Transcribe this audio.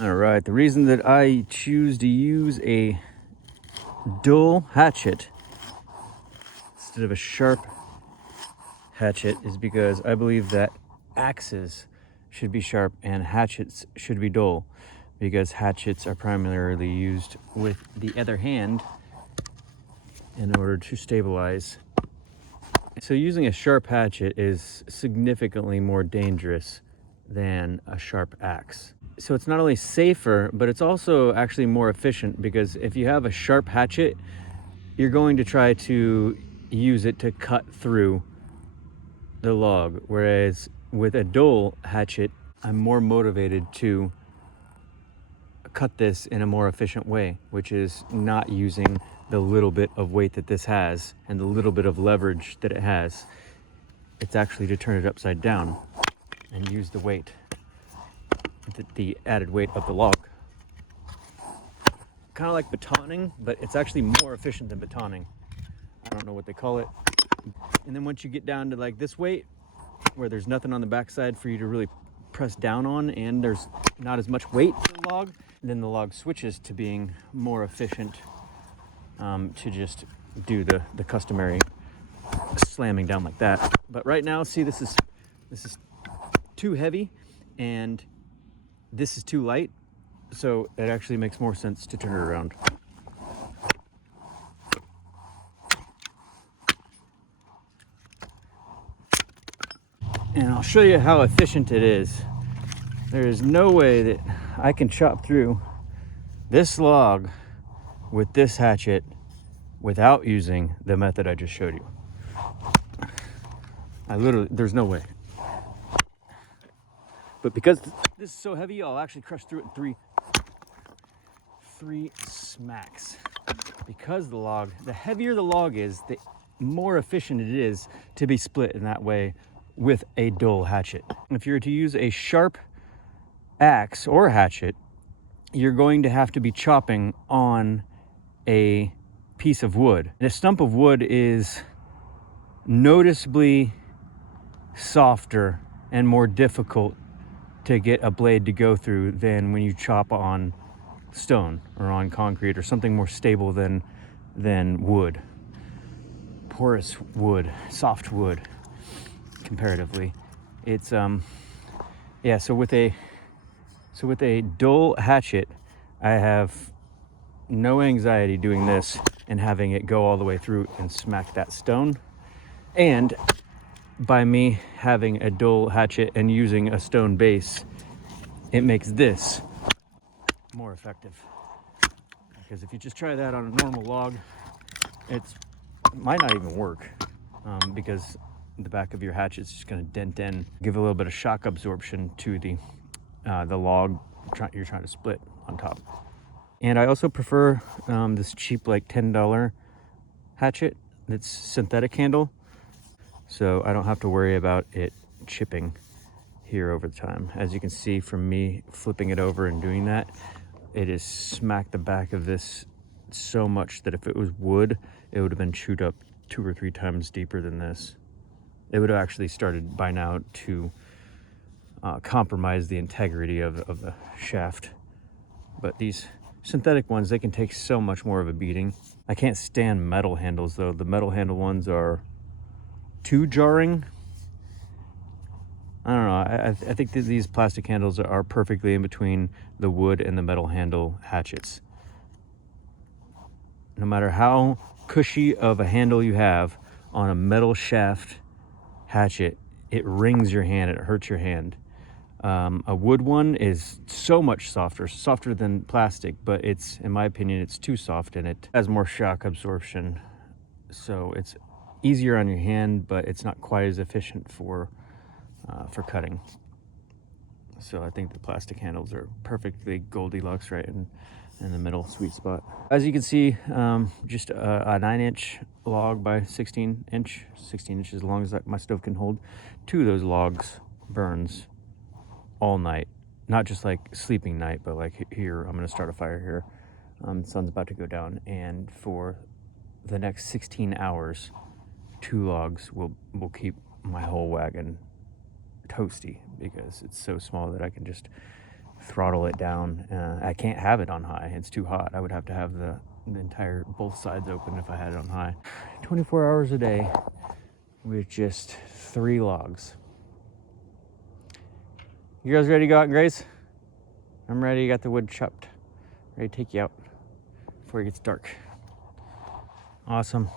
All right, the reason that I choose to use a dull hatchet instead of a sharp hatchet is because I believe that axes should be sharp and hatchets should be dull, because hatchets are primarily used with the other hand in order to stabilize. So using a sharp hatchet is significantly more dangerous than a sharp axe. So it's not only safer, but it's also actually more efficient, because if you have a sharp hatchet, you're going to try to use it to cut through the log. Whereas with a dull hatchet, I'm more motivated to cut this in a more efficient way, which is not using the little bit of weight that this has and the little bit of leverage that it has. It's actually to turn it upside down and use the weight, the added weight of the log. Kind of like batoning, but it's actually more efficient than batoning. I don't know what they call it. And then once you get down to like this weight, where there's nothing on the backside for you to really press down on, and there's not as much weight to the log, then the log switches to being more efficient, to just do the customary slamming down like that. But right now, see, this is too heavy and this is too light, so it actually makes more sense to turn it around. And I'll show you how efficient it is. There is no way that I can chop through this log with this hatchet without using the method I just showed you. There's no way. But because this is so heavy, I'll actually crush through it in three smacks. Because the heavier the log is, the more efficient it is to be split in that way with a dull hatchet. If you're to use a sharp axe or hatchet, you're going to have to be chopping on a piece of wood. And a stump of wood is noticeably softer and more difficult to get a blade to go through than when you chop on stone or on concrete or something more stable than wood. Porous wood, soft wood, comparatively. It's yeah, so with a dull hatchet, I have no anxiety doing this and having it go all the way through and smack that stone. And by me having a dull hatchet and using a stone base, it makes this more effective. Because if you just try that on a normal log, it might not even work, because the back of your hatchet is just going to dent in, give a little bit of shock absorption to the log you're trying to split on top. And I also prefer this cheap, like $10 hatchet that's synthetic handle, so I don't have to worry about it chipping here over time. As you can see from me flipping it over and doing that, it has smacked the back of this so much that if it was wood, it would have been chewed up 2 or 3 times deeper than this. It would have actually started by now to compromise the integrity of the shaft. But these synthetic ones, they can take so much more of a beating. I can't stand metal handles though. The metal handle ones are too jarring. I don't know. I think that these plastic handles are perfectly in between the wood and the metal handle hatchets. No matter how cushy of a handle you have on a metal shaft hatchet, it rings your hand, it hurts your hand. A wood one is so much softer than plastic, but in my opinion, it's too soft and it has more shock absorption. So it's easier on your hand, but it's not quite as efficient for cutting. So I think the plastic handles are perfectly Goldilocks, right in the middle sweet spot. As you can see, just a 9-inch log by 16 inches as long as my stove can hold. 2 of those logs burns all night, not just like sleeping night, but like here, I'm gonna start a fire here. The sun's about to go down, and for the next 16 hours, 2 logs will keep my whole wagon toasty, because it's so small that I can just throttle it down. I can't have it on high. It's too hot. I would have to have the entire both sides open if I had it on high. 24 hours a day with just 3 logs. You guys ready to go out and graze? I'm ready. Got the wood chopped. Ready to take you out before it gets dark. Awesome.